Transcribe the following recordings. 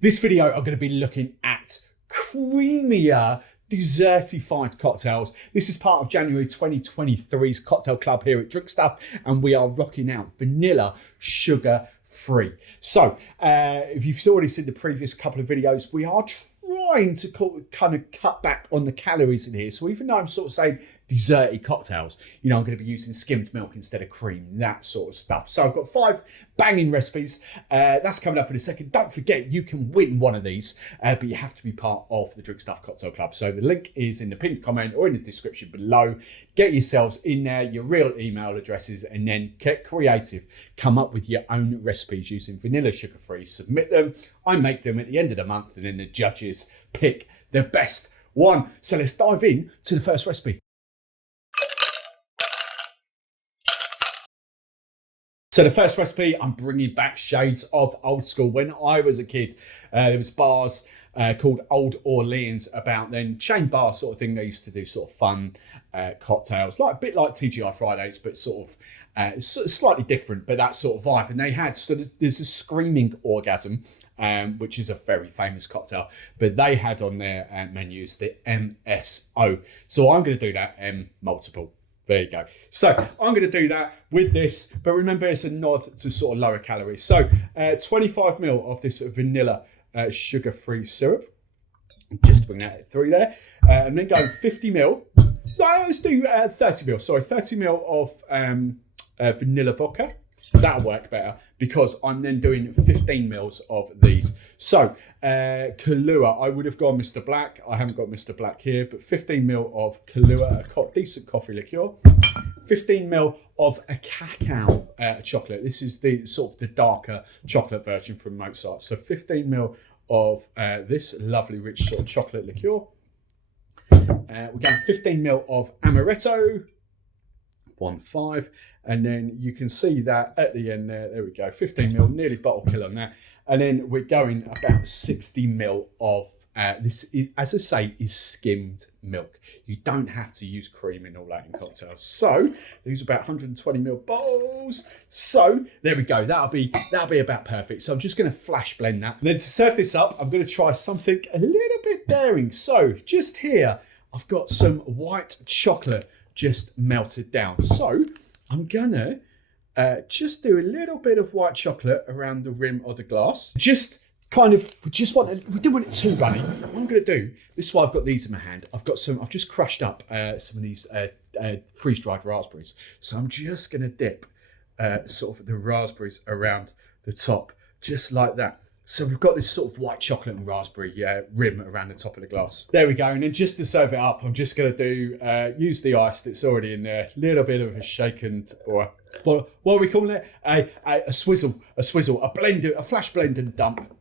This video, I'm going to be looking at creamier, dessertified cocktails. This is part of January 2023's cocktail club here at Drink Stuff, and we are rocking out vanilla sugar free. So if you've already seen the previous couple of videos, we are trying to kind of cut back on the calories in here. So even though I'm sort of saying desserty cocktails, you know, I'm going to be using skimmed milk instead of cream, that sort of stuff. So I've got 5 banging recipes. That's coming up in a second. Don't forget, you can win one of these, but you have to be part of the Drink Stuff Cocktail Club. So the link is in the pinned comment or in the description below. Get yourselves in there, your real email addresses, and then get creative. Come up with your own recipes using vanilla sugar-free. Submit them. I make them at the end of the month, and then the judges pick the best one. So let's dive in to the first recipe. So the first recipe, I'm bringing back shades of old school. When I was a kid, there was bars called Old Orleans about then, chain bar sort of thing. They used to do sort of fun cocktails, like a bit like TGI Fridays, but sort of slightly different, but that sort of vibe. And they had, so there's a Screaming Orgasm, which is a very famous cocktail, but they had on their menus the MSO. So I'm going to do that M multiple. There you go. So I'm going to do that with this, but remember it's a nod to sort of lower calories. So 25 ml of this vanilla sugar-free syrup. Just bring that through there. And then go 50 ml. Let's do 30 ml. Sorry, 30 ml of vanilla vodka. That'll work better because I'm then doing 15 mils of these. So Kahlua, I would have gone Mr. Black. I haven't got Mr. Black here, but 15 mil of Kahlua, a decent coffee liqueur. 15 mil of a cacao chocolate. This is the sort of the darker chocolate version from Mozart. So 15 mil of this lovely rich sort of chocolate liqueur. We're going 15 mil of amaretto. 1.5, and then you can see that at the end there we go, 15 ml, nearly bottle kill on that. And then we're going about 60 ml of this is, as I say, is skimmed milk. You don't have to use cream in all that in cocktails. So these are about 120 ml bottles. So there we go, that'll be about perfect. So I'm just going to flash blend that. And then to serve this up, I'm going to try something a little bit daring. So just here I've got some white chocolate just melted down. So I'm gonna just do a little bit of white chocolate around the rim of the glass. Just kind of, we don't want it too runny. What I'm gonna do, this is why I've got these in my hand. I've just crushed up some of these freeze-dried raspberries. So I'm just gonna dip sort of the raspberries around the top, just like that. So we've got this sort of white chocolate and raspberry rim around the top of the glass. There we go. And then just to serve it up, I'm just going to do, use the ice that's already in there. A little bit of a shaken, or what are we calling it? A swizzle, a blend, a flash blend and dump.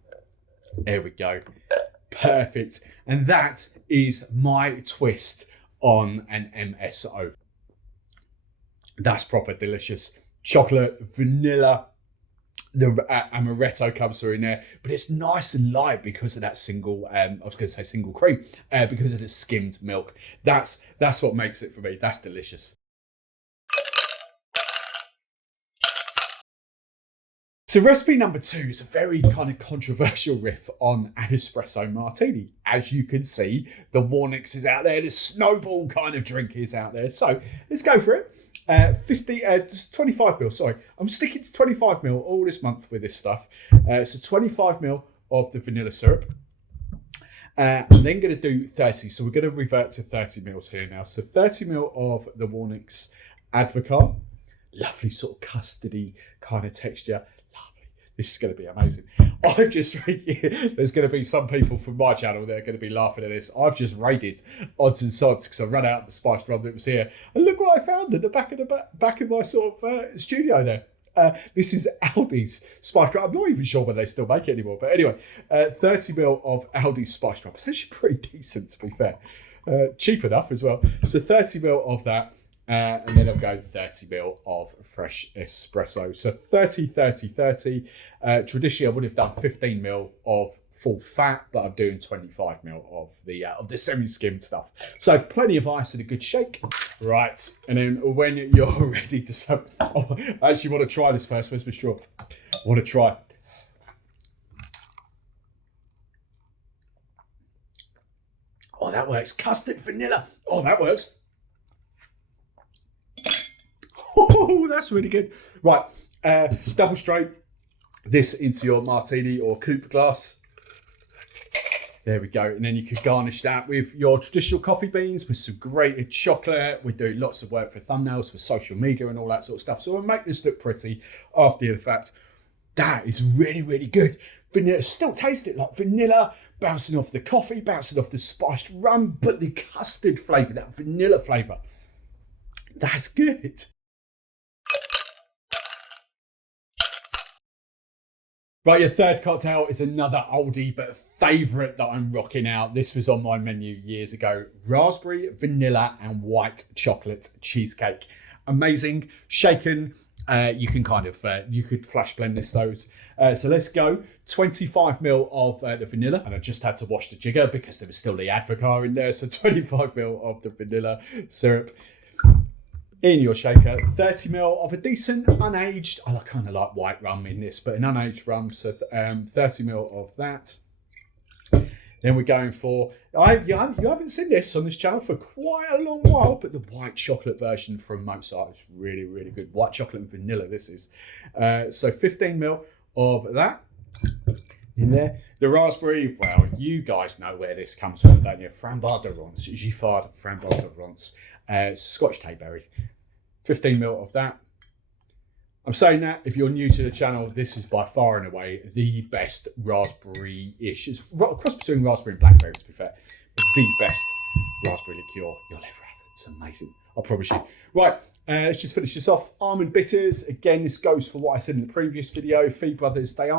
There we go. Perfect. And that is my twist on an MSO. That's proper delicious. Chocolate, vanilla, the amaretto comes through in there, but it's nice and light because of that single, I was going to say single cream, because of the skimmed milk. That's what makes it for me. That's delicious. So recipe number 2 is a very kind of controversial riff on an espresso martini. As you can see, the Warnix is out there, the snowball kind of drink is out there. So let's go for it. 25 ml, sorry. I'm sticking to 25 ml all this month with this stuff. So 25 ml of the vanilla syrup. I'm then going to do 30. So we're going to revert to 30 mils here now. So 30 ml of the Warnix Advocaat. Lovely sort of custardy kind of texture. Lovely. This is going to be amazing. I've just, there's going to be some people from my channel that are going to be laughing at this. I've just raided odds and sods because I ran out of the spiced rum that was here. And look what I found at the back of my sort of studio there. This is Aldi's spiced rum. I'm not even sure whether they still make it anymore. But anyway, 30 ml of Aldi's spiced rum. It's actually pretty decent, to be fair. Cheap enough as well. So 30 ml of that. And then I'm going 30 ml of fresh espresso. So 30, 30, 30. Traditionally, I would have done 15 ml of full fat, but I'm doing 25 ml of the semi-skimmed stuff. So plenty of ice and a good shake. Right, and then when you're ready to serve, I actually want to try this first. Where's my straw? I want to try. Oh, that works. Custard vanilla. Oh, that works. Oh, that's really good. Right, double straight this into your martini or coupe glass. There we go. And then you could garnish that with your traditional coffee beans with some grated chocolate. We do lots of work for thumbnails, for social media and all that sort of stuff. So we'll make this look pretty after the fact. That is really, really good. Vanilla, still taste it like vanilla, bouncing off the coffee, bouncing off the spiced rum, but the custard flavour, that vanilla flavour, that's good. Right, your third cocktail is another oldie, but favourite that I'm rocking out. This was on my menu years ago. Raspberry, vanilla and white chocolate cheesecake. Amazing, shaken. You can kind of, you could flash blend this though. So let's go. 25 ml of the vanilla. And I just had to wash the jigger because there was still the Advocaat in there. So 25 ml of the vanilla syrup. In your shaker, 30 ml of a decent unaged, I kind of like white rum in this, but an unaged rum, so 30 ml of that. Then we're going for, you haven't seen this on this channel for quite a long while, but the white chocolate version from Mozart is really, really good. White chocolate and vanilla, this is. So 15 ml of that in there. The raspberry, well, you guys know where this comes from, don't you? Framboise de Rance, Giffard Framboise de Rance. Scotch tapeberry, 15 ml of that. I'm saying that if you're new to the channel, this is by far and away the best raspberry-ish. It's a cross between raspberry and blackberry, to be fair, but the best raspberry liqueur you'll ever have. It's amazing, I promise you. Right, let's just finish this off. Almond bitters. Again, this goes for what I said in the previous video. Fee Brothers, they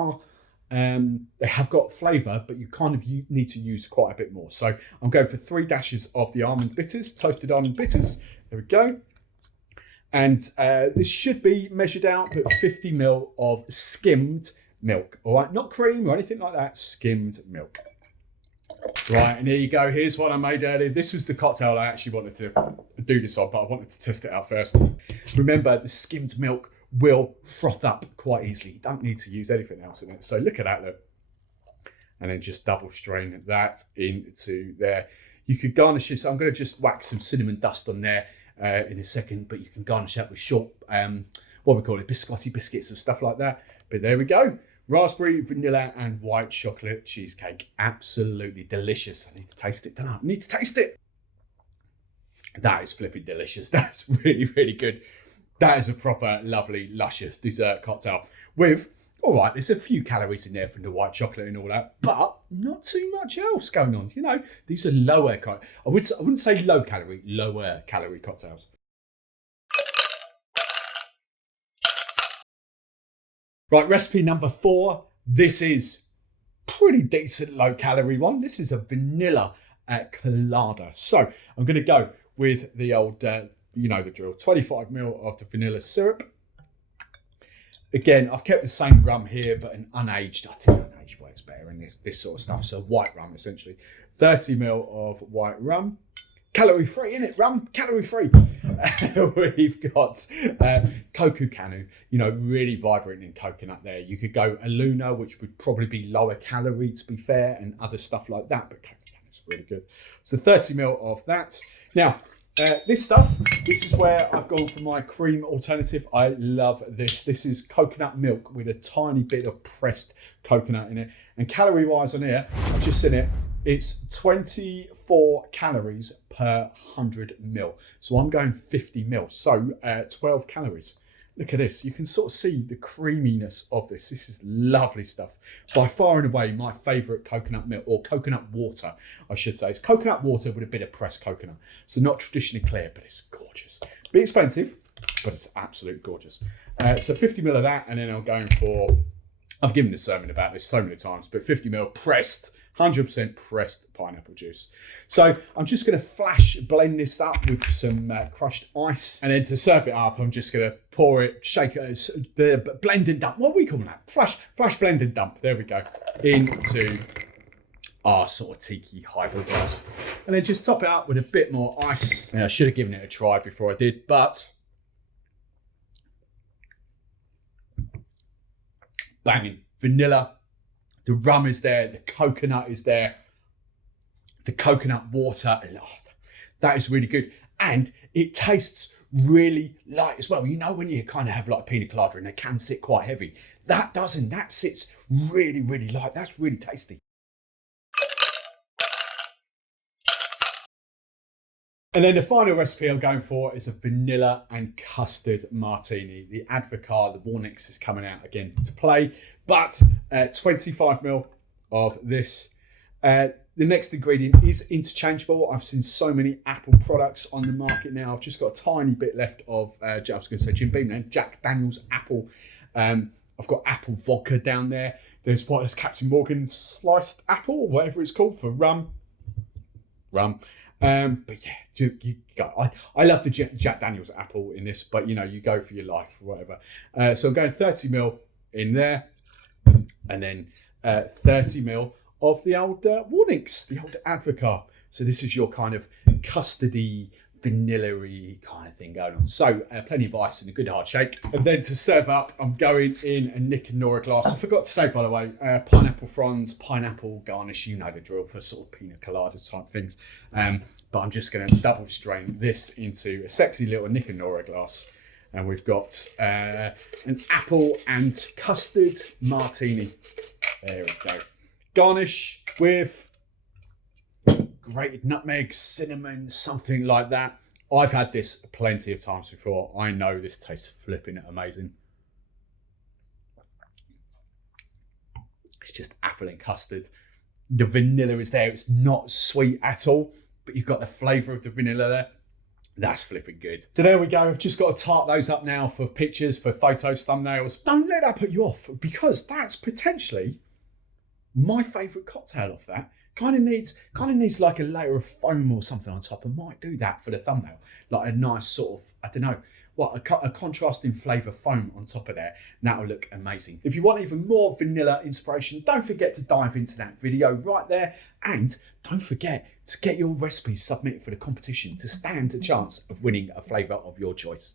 have got flavour, but you kind of need to use quite a bit more. So I'm going for 3 dashes of the almond bitters, toasted almond bitters. There we go. And this should be measured out, but 50 ml of skimmed milk. All right, not cream or anything like that, skimmed milk. Right, and here you go. Here's what I made earlier. This was the cocktail I actually wanted to do this on, but I wanted to test it out first. Remember, the skimmed milk will froth up quite easily. You don't need to use anything else in it. So look at that, look. And then just double strain that into there. You could garnish this. I'm going to just whack some cinnamon dust on there in a second, but you can garnish that with short, what we call it, biscotti biscuits and stuff like that. But there we go. Raspberry, vanilla and white chocolate cheesecake. Absolutely delicious. I need to taste it, don't I? I need to taste it. That is flipping delicious. That's really, really good. That is a proper, lovely, luscious dessert cocktail with, all right, there's a few calories in there from the white chocolate and all that, but not too much else going on. You know, these are lower, I wouldn't say low calorie, lower calorie cocktails. Right, recipe number 4. This is pretty decent low calorie one. This is a vanilla colada. So I'm going to go with the old, you know the drill, 25 ml of the vanilla syrup. Again, I've kept the same rum here, but an unaged, I think unaged works better in this sort of stuff. So white rum, essentially. 30 ml of white rum. Calorie free, innit, rum? Calorie free. We've got cocoa canu, you know, really vibrant in coconut there. You could go a Luna, which would probably be lower calorie, to be fair, and other stuff like that, but cocoa canu is really good. So 30 ml of that. Now, this stuff, this is where I've gone for my cream alternative. I love this. This is coconut milk with a tiny bit of pressed coconut in it. And calorie-wise on here, I've just seen it, it's 24 calories per 100 ml. So I'm going 50 ml, so 12 calories. Look at this. You can sort of see the creaminess of this. This is lovely stuff. By far and away, my favourite coconut milk, or coconut water, I should say. It's coconut water with a bit of pressed coconut. So not traditionally clear, but it's gorgeous. A bit expensive, but it's absolutely gorgeous. So 50 ml of that, and then I'm going for, I've given a sermon about this so many times, but 50 ml pressed, 100% pressed pineapple juice. So I'm just going to flash blend this up with some crushed ice. And then to serve it up, I'm just going to pour it, shake it, the blend and dump. What are we calling that? Flash blend and dump. There we go. Into our sort of tiki highball glass. And then just top it up with a bit more ice. Now, I should have given it a try before I did, but banging. Vanilla. The rum is there, the coconut is there, the coconut water. Oh, that is really good. And it tastes really light as well. You know, when you kind of have like pina colada and they can sit quite heavy. That doesn't, that sits really, really light. That's really tasty. And then the final recipe I'm going for is a vanilla and custard martini. The Advocaat, the Warnix is coming out again to play, but 25ml of this. The next ingredient is interchangeable. I've seen so many Apple products on the market now. I've just got a tiny bit left of, I was going to say Jim Beam then, Jack Daniel's Apple. I've got apple vodka down there. There's Captain Morgan's sliced apple, or whatever it's called, for rum. But yeah, you go. I love the Jack Daniel's apple in this, but you know, you go for your life or whatever. So I'm going 30ml in there, and then 30ml of the old Warnix, the old Advocaat. So this is your kind of custardy, vanilla-y kind of thing going on. So plenty of ice and a good hard shake. And then to serve up, I'm going in a Nick and Nora glass. I forgot to say, by the way, pineapple fronds, pineapple garnish, you know the drill for sort of pina colada type things. But I'm just going to double strain this into a sexy little Nick and Nora glass. And we've got an apple and custard martini. There we go. Garnish with grated nutmeg, cinnamon, something like that. I've had this plenty of times before. I know this tastes flipping amazing. It's just apple and custard. The vanilla is there. It's not sweet at all, but you've got the flavour of the vanilla there. That's flipping good. So there we go. I've just got to tart those up now for pictures, for photos, thumbnails. Don't let that put you off, because that's potentially my favourite cocktail off that. Kind of needs like a layer of foam or something on top. I might do that for the thumbnail, like a nice sort of, I don't know, a contrasting flavour foam on top of there. And that'll look amazing. If you want even more vanilla inspiration, don't forget to dive into that video right there. And don't forget to get your recipes submitted for the competition to stand a chance of winning a flavour of your choice.